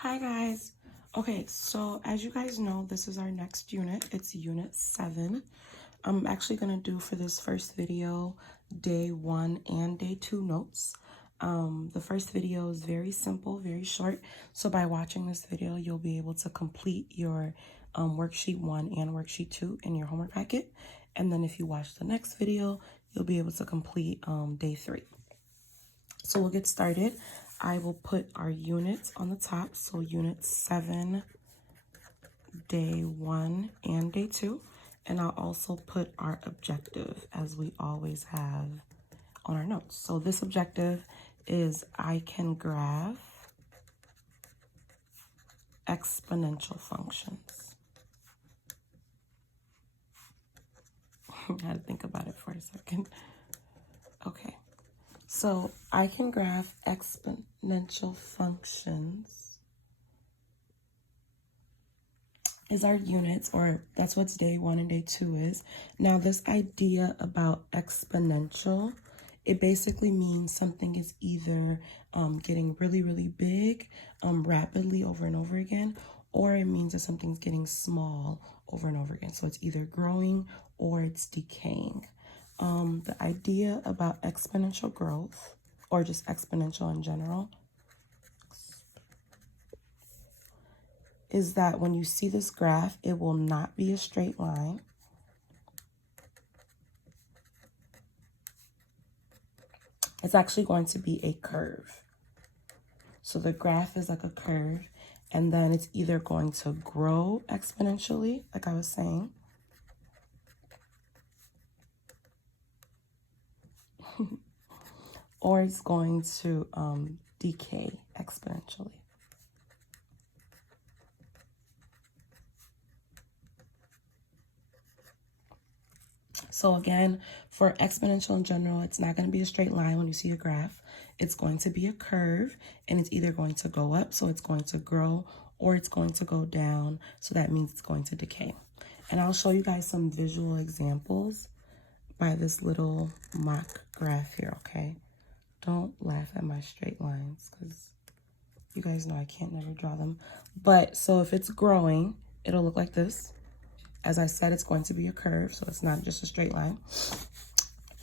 Hi guys. Okay, so as you guys know, this is our next unit. It's unit 7. I'm actually going to do for this first video day 1 and day 2 notes. The first video is very simple, very short. So by watching this video, you'll be able to complete your worksheet 1 and worksheet 2 in your homework packet. And then if you watch the next video, you'll be able to complete day 3. So we'll get started. I will put our units on the top. So unit 7, day 1 and day 2. And I'll also put our objective as we always have on our notes. So this objective is I can graph exponential functions. I had to think about it for a second. Okay. So I can graph exponential functions is our units, or that's what day 1 and day 2 is. Now this idea about exponential, it basically means something is either getting really, really big rapidly over and over again, or it means that something's getting small over and over again. So it's either growing or it's decaying. The idea about exponential growth, or just exponential in general, is that when you see this graph, it will not be a straight line. It's actually going to be a curve. So the graph is like a curve, and then it's either going to grow exponentially, like I was saying, or it's going to decay exponentially. So again, for exponential in general, it's not going to be a straight line when you see a graph. It's going to be a curve, and it's either going to go up, so it's going to grow, or it's going to go down, so that means it's going to decay. And I'll show you guys some visual examples by this little mock graph here, okay? Don't laugh at my straight lines, because you guys know I can't never draw them. But so if it's growing, it'll look like this. As I said, it's going to be a curve, so it's not just a straight line.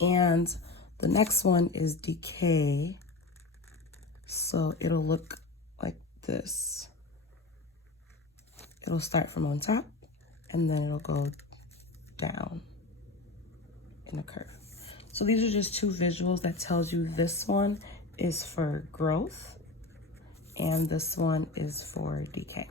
And the next one is decay. So it'll look like this. It'll start from on top, and then it'll go down in a curve. So these are just two visuals that tells you this one is for growth, and this one is for decay.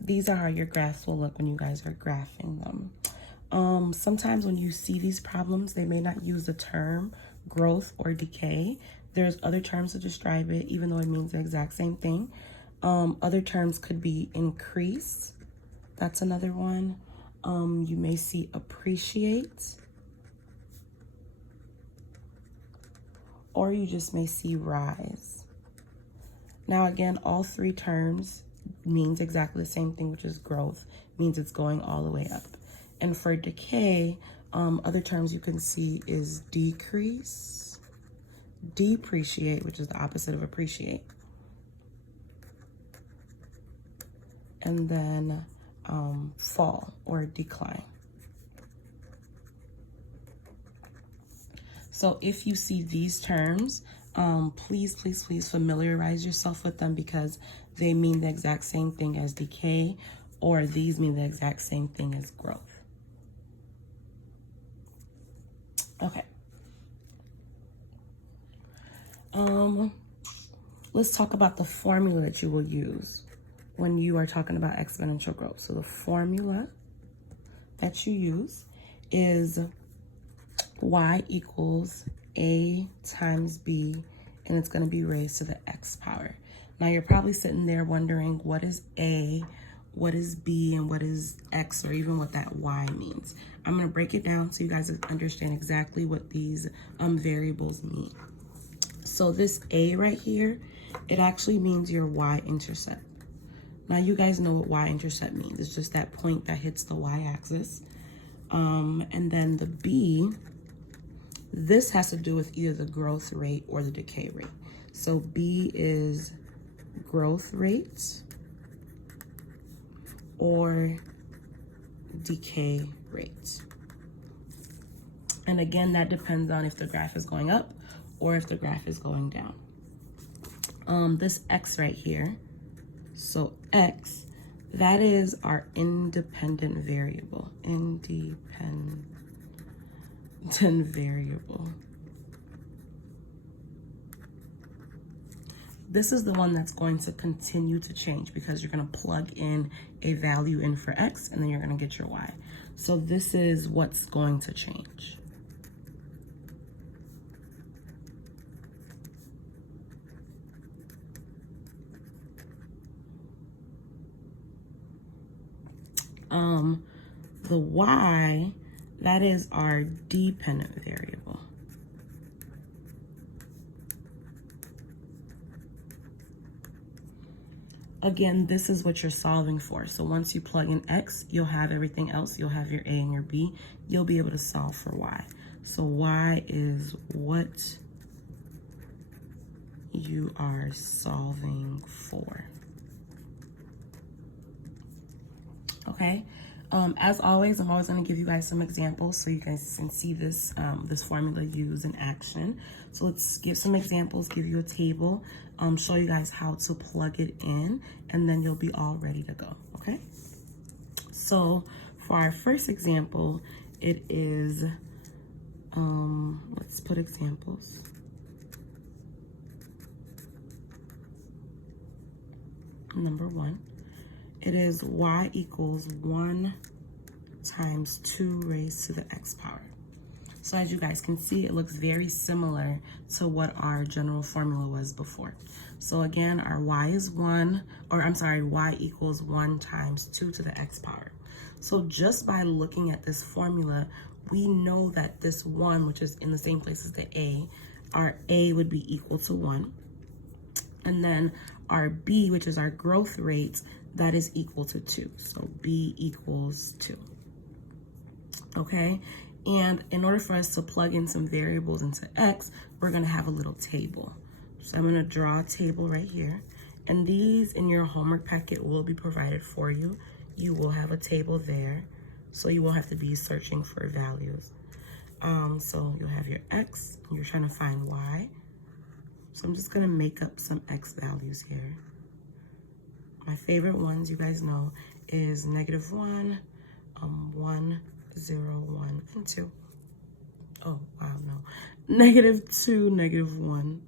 These are how your graphs will look when you guys are graphing them. Sometimes when you see these problems, they may not use the term growth or decay. There's other terms to describe it, even though it means the exact same thing. Other terms could be increase. That's another one. You may see appreciate. Or you just may see rise. Now again, all three terms means exactly the same thing, which is growth, means it's going all the way up. And for decay, other terms you can see is decrease, depreciate, which is the opposite of appreciate, and then fall or decline. So if you see these terms, please familiarize yourself with them, because they mean the exact same thing as decay, or these mean the exact same thing as growth. Okay. Let's talk about the formula that you will use when you are talking about exponential growth. So the formula that you use is y equals a times b, and it's going to be raised to the x power. Now you're probably sitting there wondering, what is a, what is b, and what is x, or even what that y means. I'm going to break it down so you guys understand exactly what these variables mean. So this a right here, it actually means your y-intercept. Now you guys know what y-intercept means. It's just that point that hits the y-axis. And then the b, this has to do with either the growth rate or the decay rate. So b is growth rate or decay rate. And again, that depends on if the graph is going up or if the graph is going down. This X right here, so X, that is our independent variable. Independent variable. This is the one that's going to continue to change because you're going to plug in a value in for X and then you're going to get your Y. So this is what's going to change. The Y, that is our dependent variable. Again, this is what you're solving for. So once you plug in X, you'll have everything else. You'll have your A and your B. You'll be able to solve for Y. So Y is what you are solving for. Okay. As always, I'm always going to give you guys some examples so you guys can see this this formula used in action. So let's give some examples, give you a table, show you guys how to plug it in, and then you'll be all ready to go. Okay. So for our first example, it is let's put examples. Number 1. It is y equals 1 times 2 raised to the x power. So as you guys can see, it looks very similar to what our general formula was before. So again, our y is 1, or I'm sorry, y equals 1 times 2 to the x power. So just by looking at this formula, we know that this 1, which is in the same place as the a, our a would be equal to 1. And then our b, which is our growth rate, that is equal to 2. So b equals 2. Okay, and in order for us to plug in some variables into x, we're going to have a little table. So I'm going to draw a table right here. And these in your homework packet will be provided for you. You will have a table there, so you won't have to be searching for values. So you'll have your x, and you're trying to find y. So I'm just going to make up some x values here. My favorite ones, you guys know, is -1, 1, 0, 1, and 2. Oh, wow, no. -2, -1,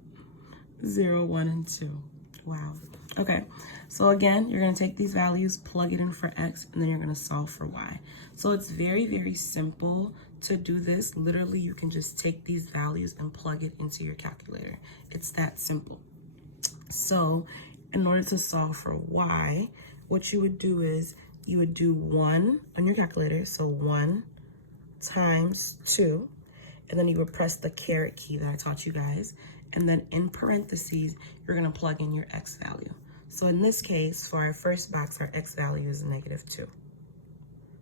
0, 1, and 2. Wow. Okay, so again, you're going to take these values, plug it in for x, and then you're going to solve for y. So it's very, very simple to do this. Literally, you can just take these values and plug it into your calculator. It's that simple. So in order to solve for y, what you would do is you would do 1 on your calculator, so 1 times 2, and then you would press the caret key that I taught you guys, and then in parentheses, you're going to plug in your x value. So in this case, for our first box, our x value is -2.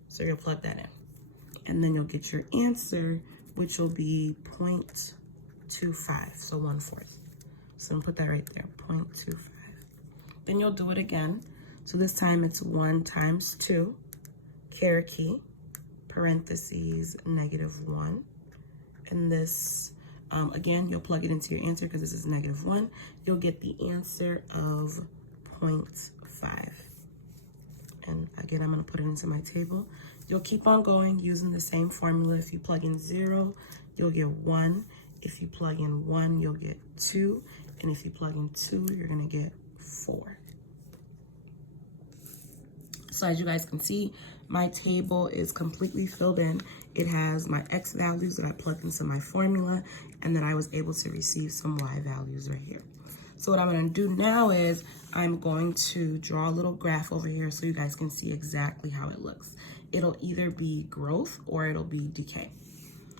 So you'll plug that in, and then you'll get your answer, which will be 0.25, so 1/4. So I'm gonna put that right there, 0.25. Then you'll do it again. So this time it's 1 times 2, caret key, parentheses, -1. And this, again, you'll plug it into your answer because this is -1. You'll get the answer of 0.5. And again, I'm gonna put it into my table. You'll keep on going using the same formula. If you plug in 0, you'll get 1. If you plug in 1, you'll get 2. And if you plug in 2, you're gonna get 4. So as you guys can see, my table is completely filled in. It has my x values that I plugged into my formula, and then I was able to receive some y values right here. So what I'm gonna do now is I'm going to draw a little graph over here so you guys can see exactly how it looks. It'll either be growth or it'll be decay.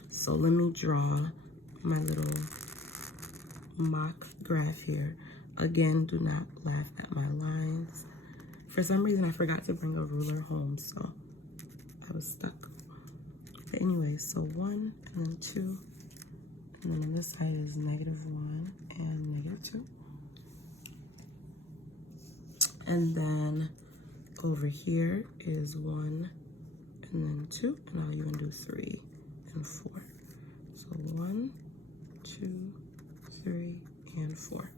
So let me draw my little mock graph here. Again, do not laugh at my lines. For some reason, I forgot to bring a ruler home, so I was stuck. But anyway, so 1 and then 2, and then on this side is -1 and -2. And then over here is 1 and then 2, and I'll even do 3 and 4. So 1, 2, 3, and 4.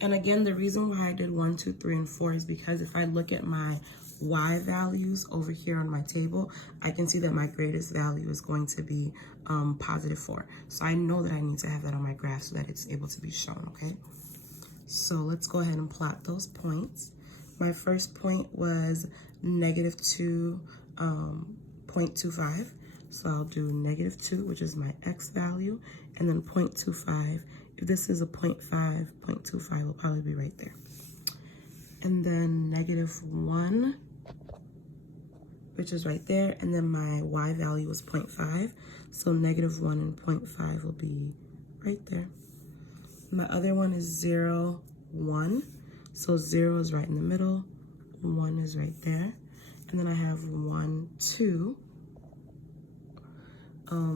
And again, the reason why I did 1, 2, 3, and 4 is because if I look at my Y values over here on my table, I can see that my greatest value is going to be +4. So I know that I need to have that on my graph so that it's able to be shown, okay? So let's go ahead and plot those points. My first point was -2.25. So I'll do -2, which is my X value, and then 0.25. If this is a 0.5, 0.25 will probably be right there. And then -1, which is right there, and then my Y value was 0.5. So -1 and 0.5 will be right there. My other one is 0, 1. So 0 is right in the middle, 1 is right there. And then I have 1, 2.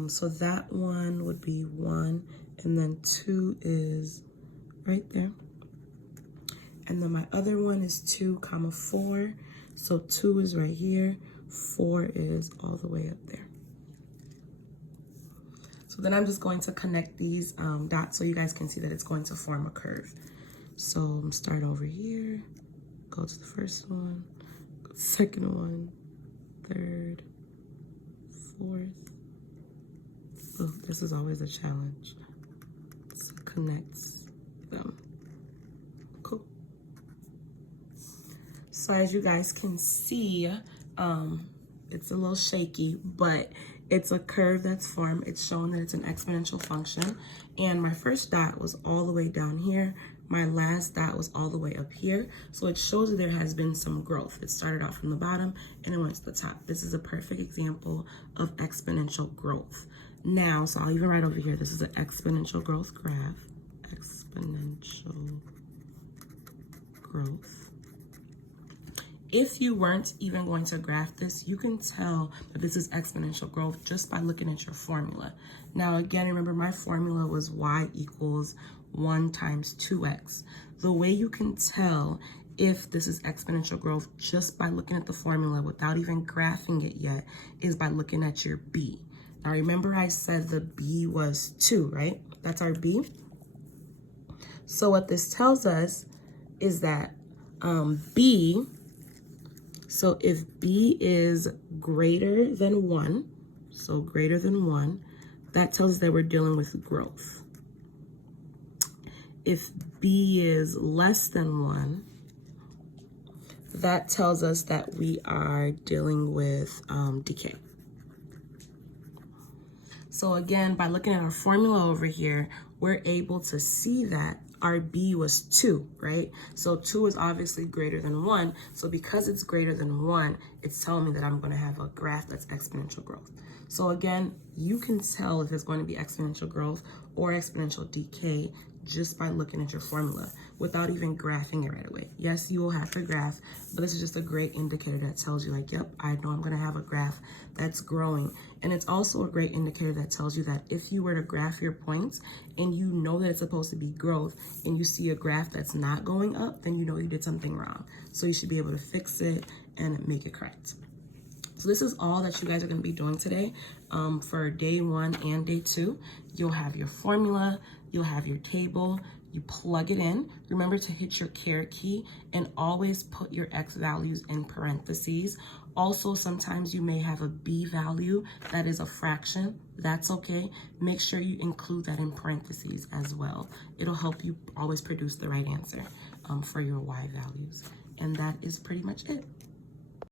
So that one would be 1, and then 2 is right there. And then my other one is 2, 4. So 2 is right here, 4 is all the way up there. So then I'm just going to connect these dots so you guys can see that it's going to form a curve. So I'm start over here, go to the first one, go to the second one, third, fourth. Oh, this is always a challenge. So connects them. Cool. So as you guys can see, it's a little shaky, but it's a curve that's formed. It's showing that it's an exponential function. And my first dot was all the way down here. My last dot was all the way up here. So it shows that there has been some growth. It started out from the bottom and it went to the top. This is a perfect example of exponential growth. Now, so I'll even write over here, this is an exponential growth graph. Exponential growth. If you weren't even going to graph this, you can tell that this is exponential growth just by looking at your formula. Now, again, remember my formula was y equals 1 times 2x. The way you can tell if this is exponential growth just by looking at the formula without even graphing it yet is by looking at your b. Now, remember I said the b was 2, right? That's our b. So what this tells us is that b, so if b is greater than 1, so greater than 1, that tells us that we're dealing with growth. If b is less than 1, that tells us that we are dealing with decay. So again, by looking at our formula over here, we're able to see that our b was 2, right? So 2 is obviously greater than 1. So because it's greater than 1, it's telling me that I'm going to have a graph that's exponential growth. So again, you can tell if it's going to be exponential growth or exponential decay just by looking at your formula without even graphing it right away. Yes, you will have to graph, but this is just a great indicator that tells you like, yep, I know I'm gonna have a graph that's growing. And it's also a great indicator that tells you that if you were to graph your points and you know that it's supposed to be growth and you see a graph that's not going up, then you know you did something wrong. So you should be able to fix it and make it correct. So this is all that you guys are going to be doing today for day 1 and day 2. You'll have your formula, you'll have your table, you plug it in. Remember to hit your caret key and always put your X values in parentheses. Also, sometimes you may have a B value that is a fraction. That's okay. Make sure you include that in parentheses as well. It'll help you always produce the right answer for your Y values. And that is pretty much it.